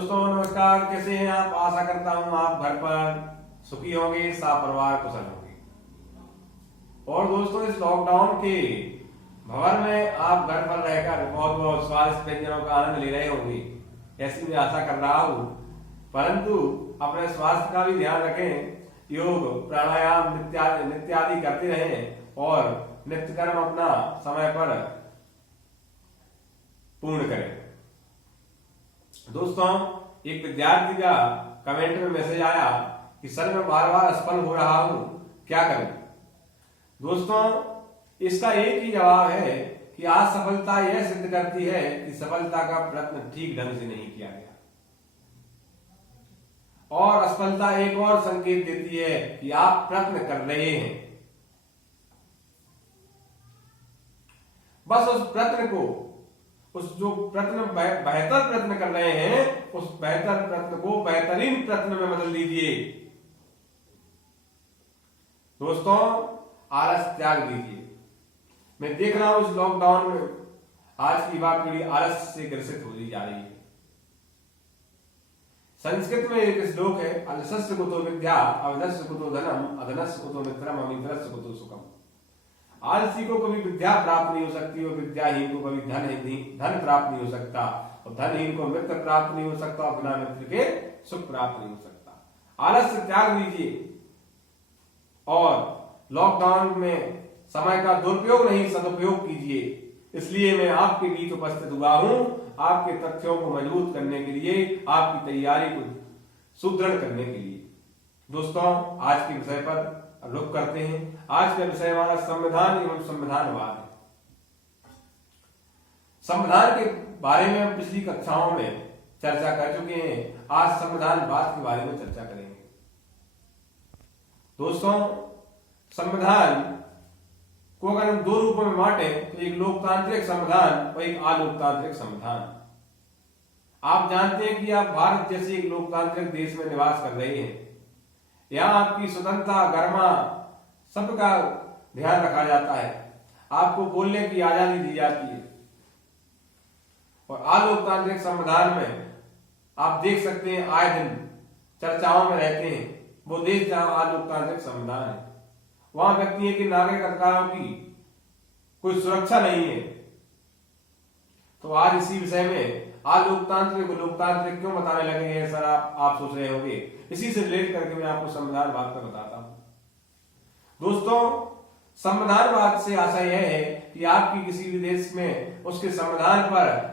दोस्तों नमस्कार, कैसे हैं आप। आशा करता हूं आप घर पर सुखी होंगे, परिवार कुशल होंगे। और दोस्तों इस लॉकडाउन के भवन में आप घर पर रहकर बहुत बहुत स्वादिष्ट व्यंजनों का आनंद ले रहे होंगे, ऐसी मैं आशा कर रहा हूं। परंतु अपने स्वास्थ्य का भी ध्यान रखें, योग प्राणायाम नित्यादि करते रहें और नित्य कर्म अपना समय पर पूर्ण करें। दोस्तों एक विद्यार्थी का कमेंट में मैसेज आया कि सर मैं बार बार असफल हो रहा हूं, क्या करूं। दोस्तों इसका एक ही जवाब है कि आज सफलता यह सिद्ध करती है कि सफलता का प्रयत्न ठीक ढंग से नहीं किया गया, और असफलता एक और संकेत देती है कि आप प्रयत्न कर रहे हैं। बस उस प्रयत्न को, उस जो प्रयत्न बेहतर प्रयत्न कर रहे हैं, उस बेहतर प्रयत्न को बेहतरीन प्रयत्न में बदल दीजिए। दोस्तों आलस त्याग दीजिए। मैं देख रहा हूं इस लॉकडाउन में आज की युवा पीढ़ी आलस से ग्रसित होती जा रही है। संस्कृत में एक श्लोक है, अलसस्य कुतो विद्या, अविद्यस्य कुतो धनम, अधनस्य कुतो मित्रम, अमित्रस्य कुतो सुखम। आलसी को कभी विद्या प्राप्त नहीं हो सकती, और विद्याहीन को कभी धन प्राप्त नहीं हो सकता, और धनहीन को मित्र प्राप्त नहीं हो सकता, और बिना मित्र के सुख प्राप्त नहीं हो सकता। आलस्य त्याग दीजिए और लॉकडाउन में समय का दुरुपयोग नहीं सदुपयोग कीजिए। इसलिए मैं आपके बीच उपस्थित हुआ हूं, आपके तथ्यों को मजबूत करने के लिए, आपकी तैयारी को सुदृढ़ करने के लिए। दोस्तों आज के विषय पर रुख करते हैं। आज का विषय हमारा संविधान एवं संविधानवाद है। संविधान के बारे में हम पिछली कक्षाओं में चर्चा कर चुके हैं। आज संविधानवाद के बारे में चर्चा करेंगे। दोस्तों संविधान को अगर हम दो रूपों में बांटे तो एक लोकतांत्रिक संविधान और एक अलोकतांत्रिक संविधान। आप जानते हैं कि आप भारत जैसे एक लोकतांत्रिक देश में निवास कर रहे हैं। यहाँ आपकी स्वतंत्रता, गरिमा सबका ध्यान रखा जाता है, आपको बोलने की आजादी दी जाती है। और अलोकतांत्रिक संविधान में आप देख सकते हैं आए दिन चर्चाओं में रहते हैं वो देश जहां अलोकतांत्रिक संविधान है, वहां व्यक्ति के नागरिक अधिकारों की कोई सुरक्षा नहीं है। तो आज इसी विषय में अलोकतांत्रिक को लोकतांत्रिक क्यों बताने लगे हैं सर, आप सोच रहे होंगे। इसी से रिलेट करके मैं आपको संविधानवाद पर बताता हूं। दोस्तों संविधानवाद से आशा यह है कि आपकी किसी भी देश में उसके संविधान पर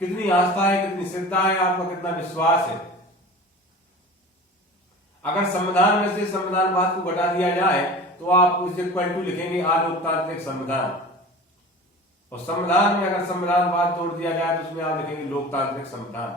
कितनी आस्था है, कितनी श्रद्धा है, आपका कितना विश्वास है। अगर संविधान में से संविधानवाद को घटा दिया जाए तो आप उस इक्वल टू लिखेंगे अलोकतांत्रिक संविधान, और संविधान में अगर संविधानवाद तोड़ दिया जाए तो उसमें आप लिखेंगे लोकतांत्रिक संविधान।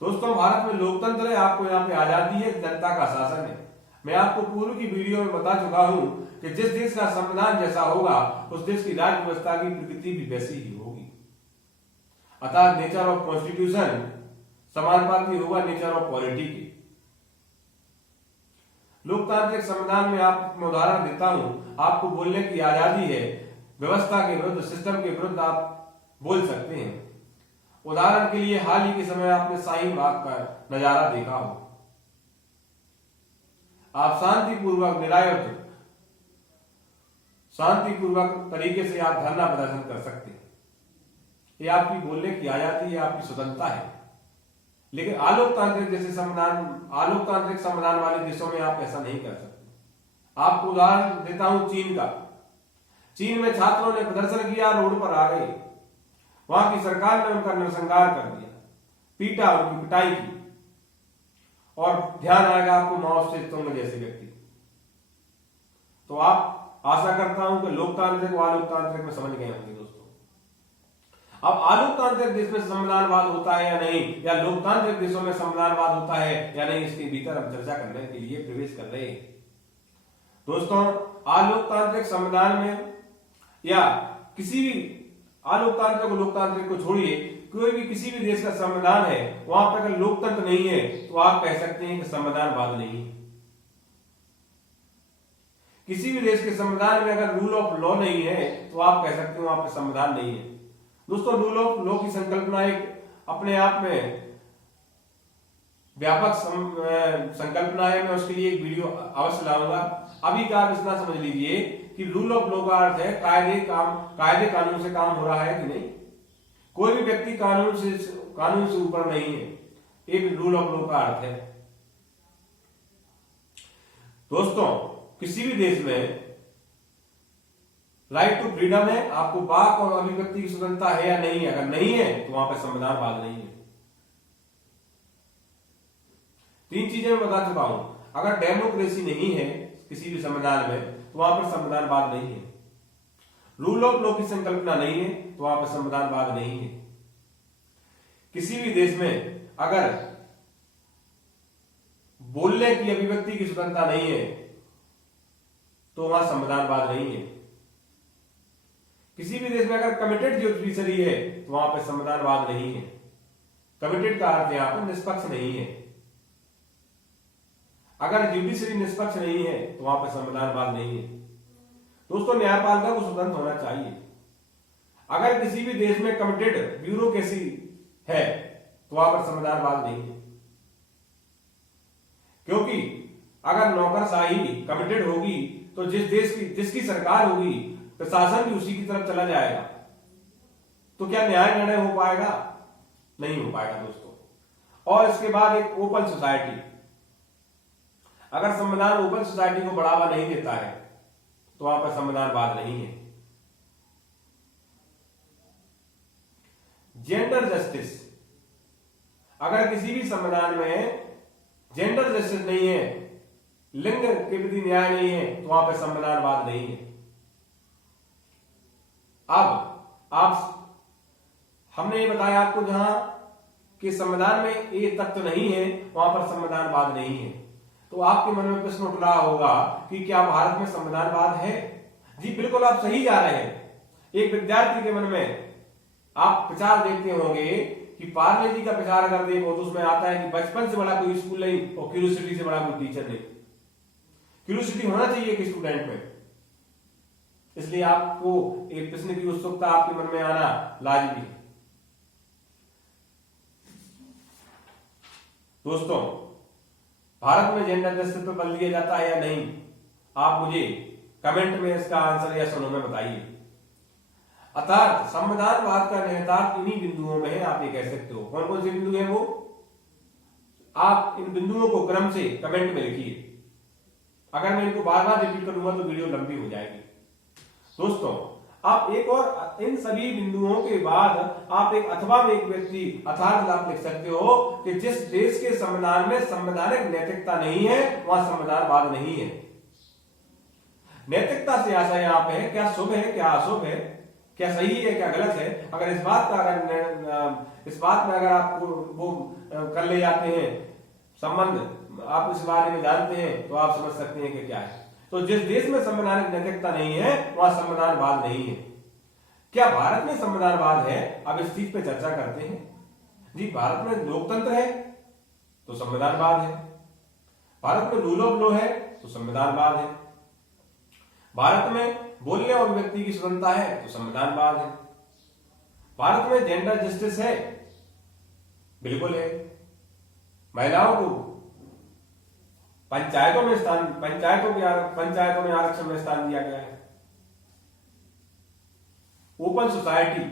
दोस्तों भारत में लोकतंत्र है, आपको यहाँ पे आजादी है, जनता का शासन है। मैं आपको पूर्व की वीडियो में बता चुका हूं कि जिस देश का संविधान जैसा होगा उस देश की राज्य व्यवस्था की प्रकृति भी वैसी ही होगी। अतः नेचर ऑफ कॉन्स्टिट्यूशन समानुपाती होगा नेचर ऑफ पॉलिटी के। लोकतांत्रिक संविधान में आपको उदाहरण देता हूं, आपको बोलने की आजादी है, व्यवस्था के विरुद्ध, सिस्टम के विरुद्ध आप बोल सकते हैं। उदाहरण के लिए हाल ही के समय आपने शाहीन बाग का नजारा देखा हो। आप शांतिपूर्वक निरायुध शांतिपूर्वक तरीके से आप धरना प्रदर्शन कर सकते हैं। ये आपकी बोलने की आजादी है, आपकी स्वतंत्रता है। लेकिन अलोकतांत्रिक जैसे अलोकतांत्रिक संविधान वाले देशों में आप ऐसा नहीं कर सकते। आपको उदाहरण देता हूं चीन का। चीन में छात्रों ने प्रदर्शन किया, रोड पर आ गए, वहां की सरकार ने उनका नरसंहार कर दिया, पीटा, उनकी पिटाई की। और ध्यान आएगा आपको माओ से तुंग जैसे व्यक्ति। तो आप आशा करता हूं कि लोकतांत्रिक व अलोकतांत्रिक में समझ गए होंगे। दोस्तों अब अलोकतांत्रिक देश में संविधानवाद होता है या नहीं, या लोकतांत्रिक देशों में संविधानवाद होता है या नहीं, इसके भीतर हम चर्चा करने के लिए प्रवेश कर रहे हैं। दोस्तों अलोकतांत्रिक संविधान में या किसी भी अलोकतांत्रिक और लोकतांत्रिक को छोड़िए, कोई भी किसी भी देश का संविधान है, वहां पर अगर लोकतंत्र नहीं है तो आप कह सकते हैं कि संविधानवाद नहीं है। किसी भी देश के संविधान में अगर रूल ऑफ लॉ नहीं है तो आप कह सकते हो वहां पर संविधान नहीं है। दोस्तों रूल ऑफ लॉ की संकल्पना एक अपने आप में व्यापक संकल्पना है। मैं उसके लिए एक वीडियो अवश्य लाऊंगा। अभी का आप इतना समझ लीजिए कि रूल ऑफ लॉ का अर्थ है कायदे कानून से काम हो रहा है कि नहीं। कोई भी व्यक्ति कानून से ऊपर नहीं है, एक रूल ऑफ लॉ का अर्थ है। दोस्तों, किसी भी देश में राइट टू फ्रीडम है, आपको वाक और अभिव्यक्ति की स्वतंत्रता है या नहीं है। अगर नहीं है तो वहां पर संविधानवाद नहीं है। 3 चीजें मैं बता चुका हूं। अगर डेमोक्रेसी नहीं है किसी भी संविधान में तो वहां पर संविधानवाद नहीं है। रूल ऑफ लॉ की संकल्पना नहीं है तो वहां पर संविधानवाद नहीं है। किसी भी देश में अगर बोलने की अभिव्यक्ति की स्वतंत्रता नहीं है तो वहां संविधानवाद नहीं है। किसी भी देश में अगर कमिटेड जुडिशरी है तो वहां पर संविधानवाद नहीं है। कमिटेड का अर्थ यहां पर निष्पक्ष नहीं है। अगर जुडिशरी निष्पक्ष नहीं है तो वहां पर संविधानवाद नहीं है। दोस्तों, न्यायपालिका को स्वतंत्र होना चाहिए। अगर किसी भी देश में कमिटेड ब्यूरोक्रेसी है तो वहां पर संविधानवाद नहीं है, क्योंकि अगर नौकरशाही कमिटेड होगी तो जिसकी सरकार होगी प्रशासन भी उसी की तरफ चला जाएगा, तो क्या न्याय निर्णय हो पाएगा? नहीं हो पाएगा दोस्तों। और इसके बाद एक ओपन सोसाइटी, अगर संविधान ओपन सोसाइटी को बढ़ावा नहीं देता है तो वहां पर संविधानवाद नहीं है। जेंडर जस्टिस, अगर किसी भी संविधान में जेंडर जस्टिस नहीं है, लिंग के प्रति न्याय नहीं है तो वहां पर संविधानवाद नहीं है। अब हमने ये बताया आपको जहां कि संविधान में ये तत्व नहीं है वहां पर संविधानवाद नहीं है, तो आपके मन में प्रश्न उठ रहा होगा कि क्या भारत में संविधानवाद है? जी बिल्कुल, आप सही जा रहे हैं। एक विद्यार्थी के मन में आप प्रचार देखते होंगे कि पार्ले जी का प्रचार अगर देखो तो उसमें आता है कि बचपन से बड़ा कोई स्कूल नहीं और क्यूरियोसिटी से बड़ा कोई टीचर नहीं। क्यूरियोसिटी होना चाहिए कि स्टूडेंट में, इसलिए आपको एक प्रश्न की उत्सुकता आपके मन में आना लाजमी है। दोस्तों, भारत में जेंडर जस्टिस पर बल दिया जाता है या नहीं? आप मुझे कमेंट में इसका आंसर या सुनो में बताइए। अर्थात संविधानवाद का निहितार्थ इन्हीं बिंदुओं में है, आप ये कह सकते हो। कौन कौन से बिंदु हैं वो? आप इन बिंदुओं को क्रम से कमेंट में लिखिए। अगर मैं इनको बार बार रिपीट करूंगा तो वीडियो लंबी हो जाएगी। दोस्तों, आप एक और इन सभी बिंदुओं के बाद आप एक अथवा में एक व्यक्ति अर्थात आप लिख सकते हो कि जिस देश के संविधान में संवैधानिक नैतिकता नहीं है वहां संविधानवाद नहीं है। नैतिकता से आशा यहां पे है क्या शुभ है क्या अशुभ है, क्या सही है क्या गलत है। अगर इस बात में अगर आप वो कर ले जाते हैं संबंध, आप इस बारे में जानते हैं तो आप समझ सकते हैं कि क्या है। तो जिस देश में संवैधानिक नैतिकता नहीं है वहां संविधानवाद नहीं है। क्या भारत में संविधानवाद है? अब इस चीज पे चर्चा करते हैं। जी, भारत में लोकतंत्र है तो संविधानवाद है। भारत में रूल ऑफ लॉ है तो संविधानवाद है। भारत में बोलने और व्यक्ति की स्वतंत्रता है तो संविधानवाद है। भारत में जेंडर जस्टिस है, बिल्कुल है। महिलाओं को पंचायतों में आरक्षण में स्थान दिया गया है। ओपन सोसाइटी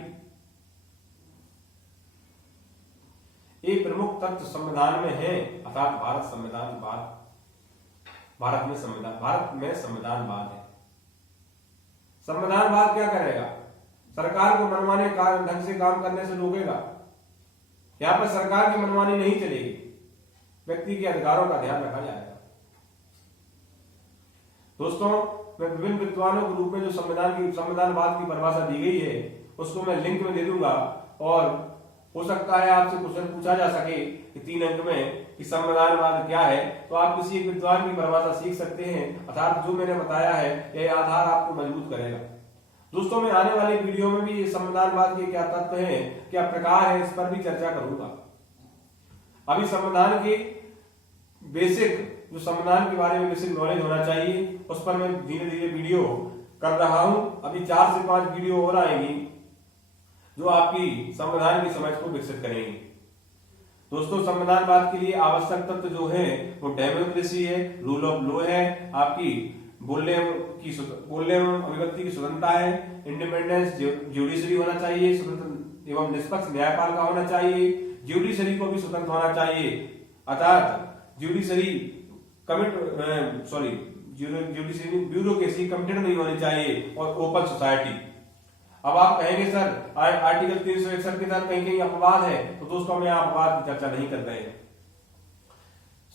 एक प्रमुख तत्व संविधान में है, अर्थात भारत में संविधानवाद है। संविधानवाद क्या करेगा? सरकार को मनमाने ढंग से काम करने से रोकेगा। यहां पर सरकार की मनमानी नहीं चलेगी, व्यक्ति के अधिकारों का ध्यान रखा जाएगा। दोस्तों, मैं विभिन्न विद्वानों के रूप में जो संविधानवाद की परिभाषा दी गई है उसको मैं लिंक में दे दूंगा, और हो सकता है आपसे क्वेश्चन पूछा जा सके कि 3 अंक में कि संविधानवाद क्या है, तो आप किसी एक विद्वान की परिभाषा सीख सकते हैं। अर्थात जो मैंने बताया है यह आधार आपको मजबूत करेगा। दोस्तों, मैं आने वाली वीडियो में भी संविधानवाद के क्या तत्व हैं, क्या प्रकार है, इस पर भी चर्चा करूंगा। अभी संविधान की बेसिक जो संविधान के बारे में बेसिक नॉलेज होना चाहिए उस पर मैं धीरे धीरे वीडियो कर रहा हूं। अभी 4 से 5 वीडियो और आएंगी जो आपकी संविधान की समझ को विकसित करेंगी। दोस्तों संविधानवाद के लिए आवश्यक तत्व जो है वो डेमोक्रेसी है, रूल ऑफ लॉ है, आपकी बोलने एवं अभिव्यक्ति की स्वतंत्रता है, इंडिपेंडेंस ज्यूडिशरी होना चाहिए, स्वतंत्र एवं निष्पक्ष न्यायपालिका होना चाहिए, ज्यूडिशरी को भी स्वतंत्र होना चाहिए, अर्थात ज्यूडिशरी ज्यूडिशरी ब्यूरोक्रेसी कमिटेड नहीं होनी चाहिए, और ओपन सोसाइटी। अब आप कहेंगे सर आर्टिकल 361 के तहत कहीं कहीं अपवाद है, तो दोस्तों हम यहाँ अपवाद की चर्चा नहीं कर रहे हैं।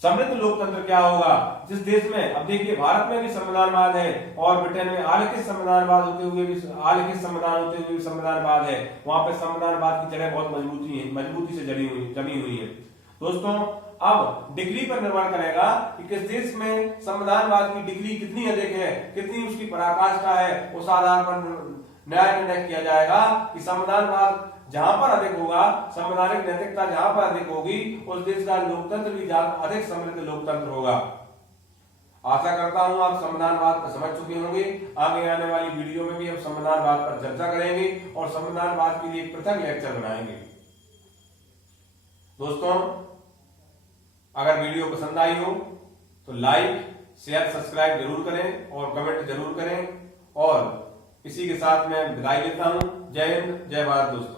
समृद्ध लोकतंत्र क्या होगा जिस देश में, अब देखिए भारत में भी संविधानवाद है और ब्रिटेन में आलिखित संविधानवाद होते हुए भी संविधानवाद है, वहां पे संविधानवाद की जड़ें बहुत मजबूती से जमी हुई है। दोस्तों अब डिग्री पर निर्भर करेगा कि किस देश में संविधानवाद की डिग्री कितनी अधिक है, कितनी उसकी पराकाष्ठा है, उस आधार पर न्याय निर्णय किया जाएगा कि संविधानवाद जहां पर अधिक होगा, संवैधानिक नैतिकता जहां पर अधिक होगी, उस देश का लोकतंत्र भी अधिक समृद्ध लोकतंत्र होगा। आशा करता हूं आप संविधानवाद को समझ चुके होंगे। आगे आने वाली वीडियो में भी हम संविधानवाद पर चर्चा करेंगे और संविधानवाद के लिए पृथक लेक्चर बनाएंगे। दोस्तों अगर वीडियो पसंद आई हो तो लाइक, शेयर, सब्सक्राइब जरूर करें और कमेंट जरूर करें, और इसी के साथ मैं विदाई लेता हूं। जय हिंद, जय भारत दोस्तों।